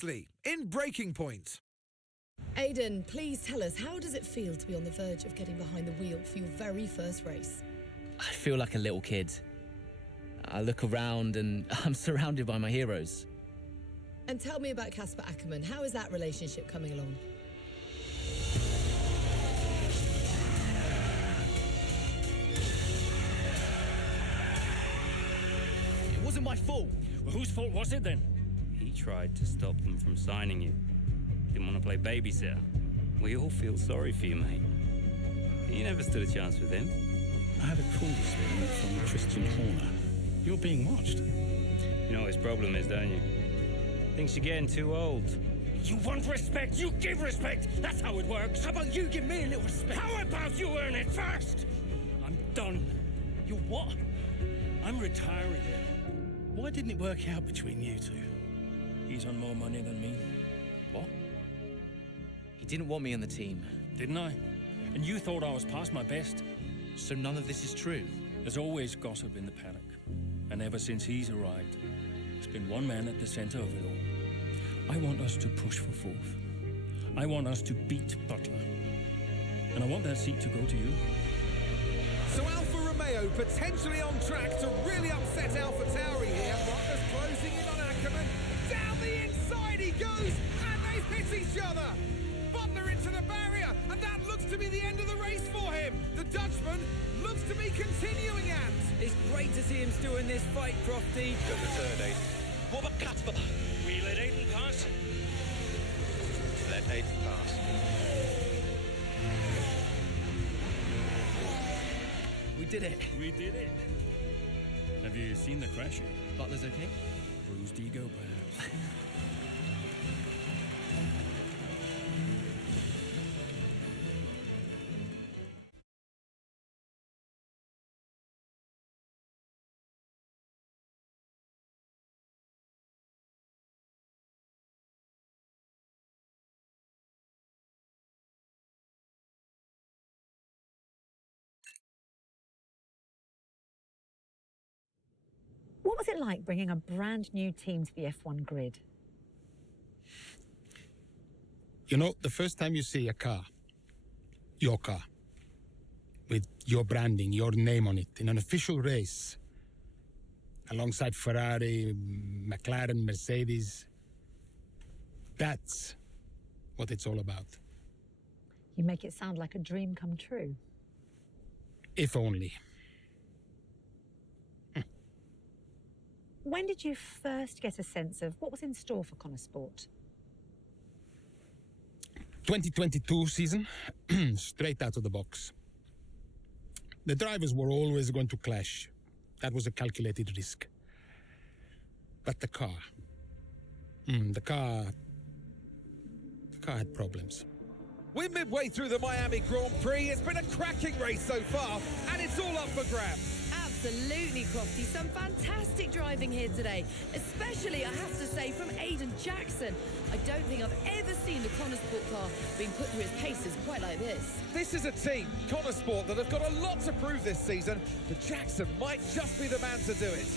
Previously, in Breaking Point. Aidan, please tell us, how does it feel to be on the verge of getting behind the wheel for your very first race? I feel like a little kid. I look around and I'm surrounded by my heroes. And tell me about Casper Ackerman. How is that relationship coming along? It wasn't my fault. Well, whose fault was it then? He tried to stop them from signing you. Didn't want to play babysitter. We all feel sorry for you, mate. You never stood a chance with him. I had a call this morning from Christian Horner. You're being watched. You know what his problem is, don't you? Thinks you're getting too old. You want respect, you give respect. That's how it works. How about you give me a little respect? How about you earn it first? I'm done. You what? I'm retiring. Why didn't it work out between you two? He's on more money than me. What? He didn't want me on the team. Didn't I? And you thought I was past my best? So none of this is true? There's always gossip in the paddock. And ever since he's arrived, there's been one man at the center of it all. I want us to push for fourth. I want us to beat Butler. And I want that seat to go to you. So Alfa Romeo potentially on track to really upset Alpha Tauri here. Butler's closing in on Ackerman. Down the inside he goes, and they hit each other. Butler into the barrier, and that looks to be the end of the race for him. The Dutchman looks to be continuing at. It's great to see him still in this fight, Crofty. Good return, Aiden. What about Casper? We let Aiden pass. Let Aiden pass. We did it. We did it. Have you seen the crash? Butler's okay? Bruised ego, perhaps. What was it like bringing a brand new team to the F1 grid? You know, the first time you see a car, your car, with your branding, your name on it, in an official race, alongside Ferrari, McLaren, Mercedes, that's what it's all about. You make it sound like a dream come true. If only. When did you first get a sense of what was in store for Connor Sport? 2022 season, straight out of the box. The drivers were always going to clash. That was a calculated risk. But the car had problems. We're midway through the Miami Grand Prix. It's been a cracking race so far, and it's all up for grabs. Absolutely, Crofty. Some fantastic driving here today, especially, I have to say, from Aidan Jackson. I don't think I've ever seen the Connor Sport car being put through its paces quite like this. This is a team, Connor Sport, that have got a lot to prove this season, but Jackson might just be the man to do it.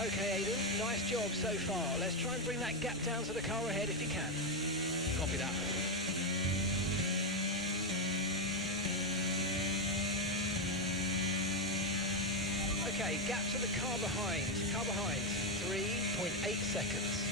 Okay, Aidan, nice job so far. Let's try and bring that gap down to the car ahead if you can. Copy that. Okay, gap to the car behind. Car behind, 3.8 seconds.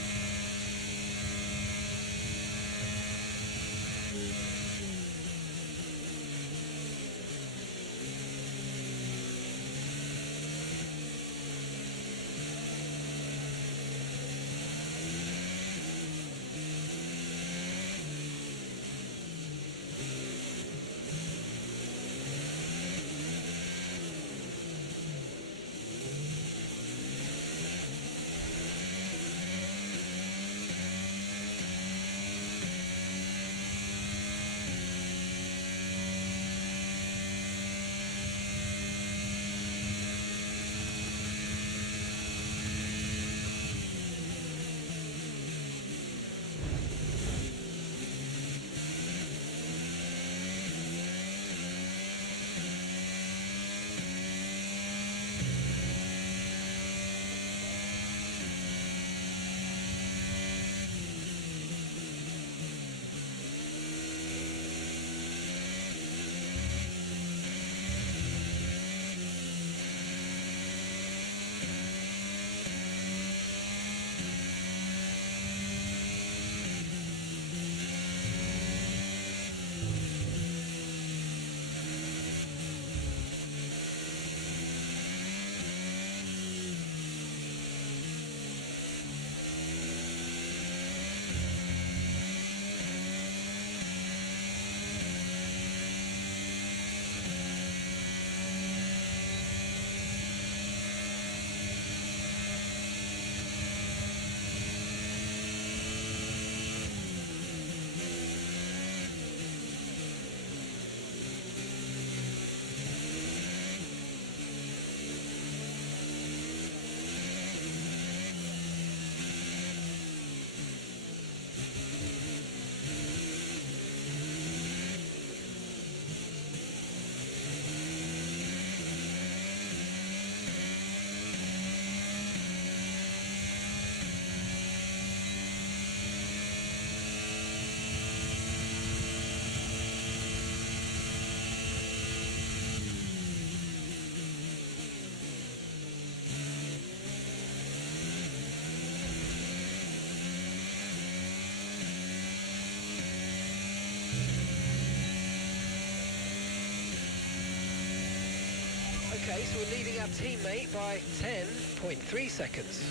Okay, so we're leading our teammate by 10.3 seconds.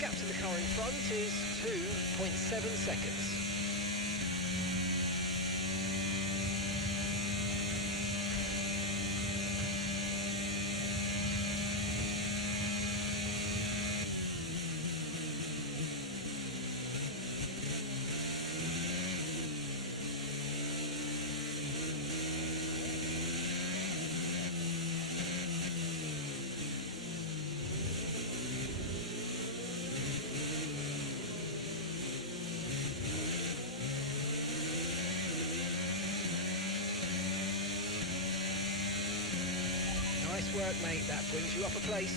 Gap to the car in front is 2.7 seconds. Nice work, mate. That brings you up a place.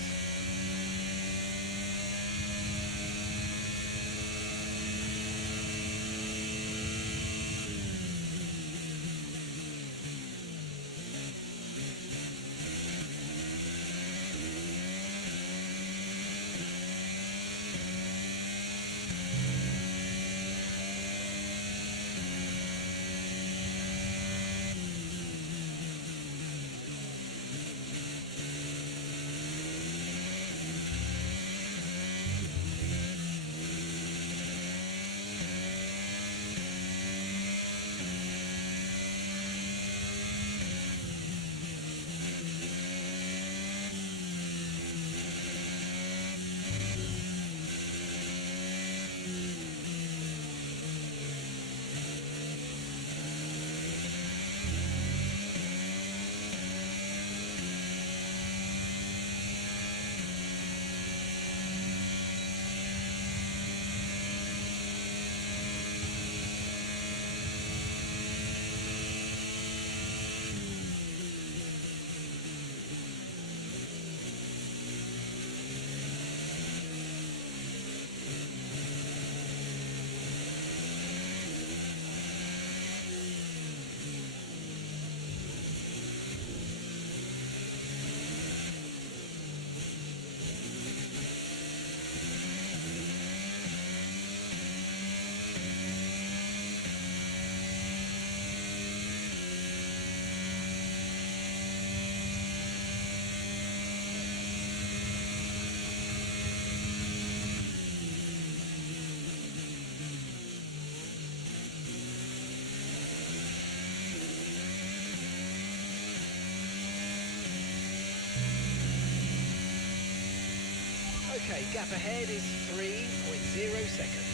Okay, gap ahead is 3.0 seconds.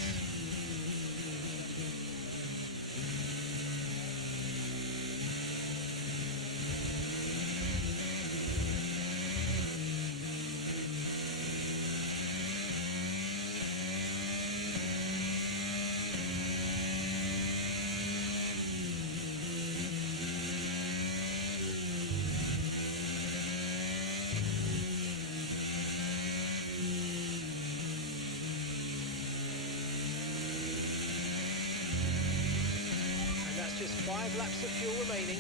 Just 5 laps of fuel remaining.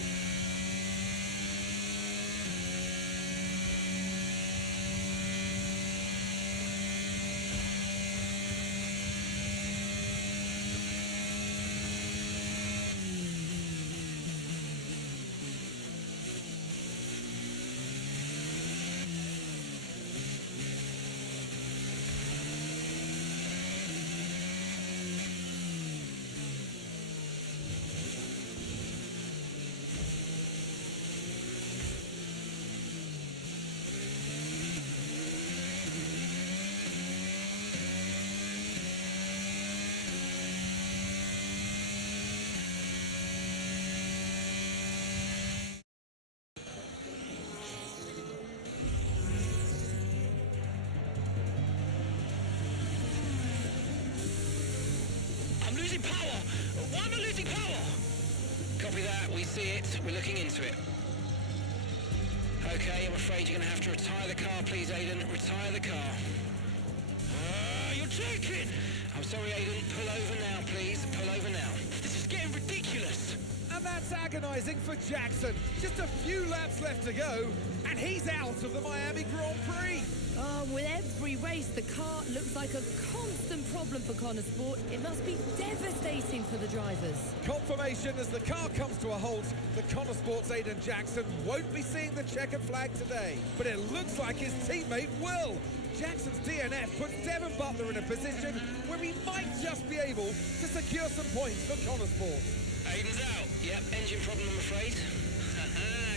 losing power! Why am I losing power? Copy that, we see it, we're looking into it. Okay, I'm afraid you're going to have to retire the car, please, Aidan. Retire the car. You're joking! I'm sorry, Aidan. Pull over now, please. Pull over now. This is getting ridiculous. And that's agonising for Jackson. Just a few laps left to go, and he's out of the Miami Grand Prix. With every race, the car looks like a constant problem for Connor Sport. It must be devastating for the drivers. Confirmation as the car comes to a halt, the Connor Sport's Aidan Jackson won't be seeing the checkered flag today, but it looks like his teammate will. Jackson's DNF puts Devon Butler in a position where he might just be able to secure some points for Connor Sport. Aidan's out. Yep, engine problem, I'm afraid.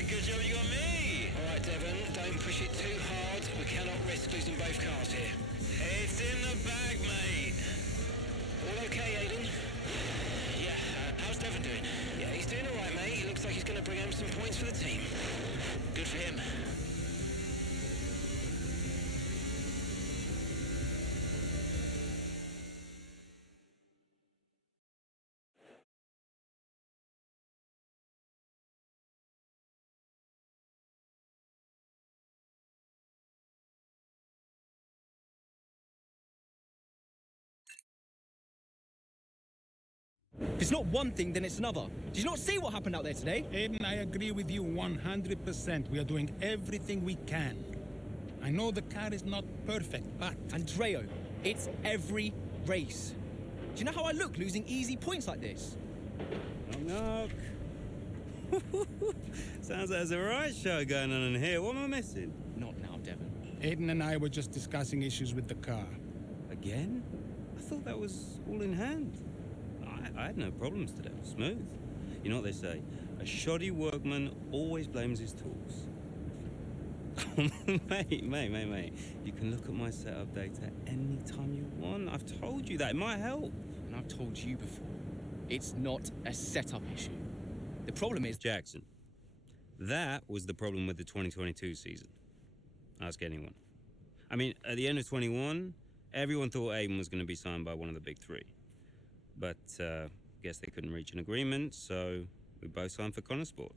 Good job you got me. All right, Devon, don't push it too hard. We cannot risk losing both cars here. It's in the bag, mate. All okay, Aidan? Yeah, how's Devon doing? Yeah, he's doing all right, mate. He looks like he's going to bring home some points for the team. Good for him. If it's not one thing, then it's another. Did you not see what happened out there today? Aiden, I agree with you 100%. We are doing everything we can. I know the car is not perfect, but... Andreo, it's every race. Do you know how I look losing easy points like this? Knock, knock. Sounds like there's a right show going on in here. What am I missing? Not now, Devon. Aiden and I were just discussing issues with the car. Again? I thought that was all in hand. I had no problems today. Smooth. You know what they say? A shoddy workman always blames his tools. mate. You can look at my setup data any time you want. I've told you that. It might help. And I've told you before, it's not a setup issue. The problem is... Jackson. That was the problem with the 2022 season. Ask anyone. I mean, at the end of 21, everyone thought Aiden was going to be signed by one of the big three. But guess they couldn't reach an agreement, so we both signed for Connor Sport.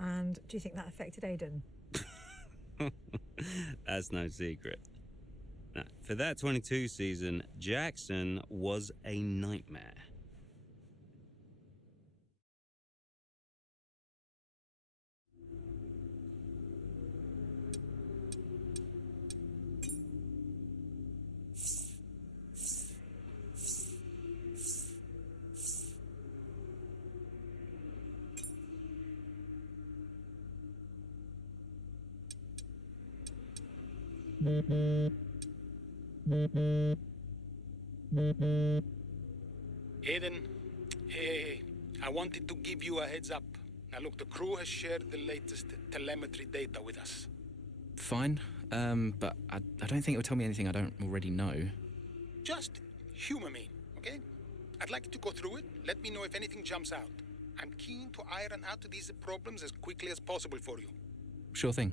And do you think that affected Aidan? That's no secret. Now, for that 22 season, Jackson was a nightmare. Aiden, hey, I wanted to give you a heads up. Now look, the crew has shared the latest telemetry data with us. Fine, but I don't think it will tell me anything I don't already know. Just humor me, okay? I'd like to go through it. Let me know if anything jumps out. I'm keen to iron out these problems as quickly as possible for you. Sure thing.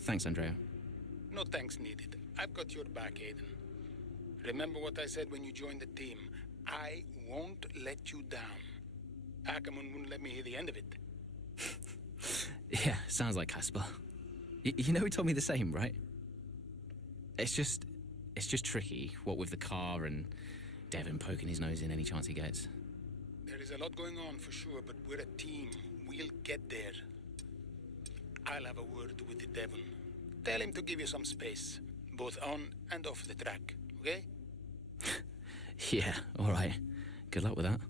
Thanks, Andrea. No thanks needed. I've got your back, Aiden. Remember what I said when you joined the team. I won't let you down. Ackerman wouldn't let me hear the end of it. Yeah, sounds like Casper. You know he told me the same, right? It's just tricky, what with the car and Devon poking his nose in any chance he gets. There is a lot going on for sure, but we're a team. We'll get there. I'll have a word with Devon. Tell him to give you some space, both on and off the track, okay? Yeah, all right. Good luck with that.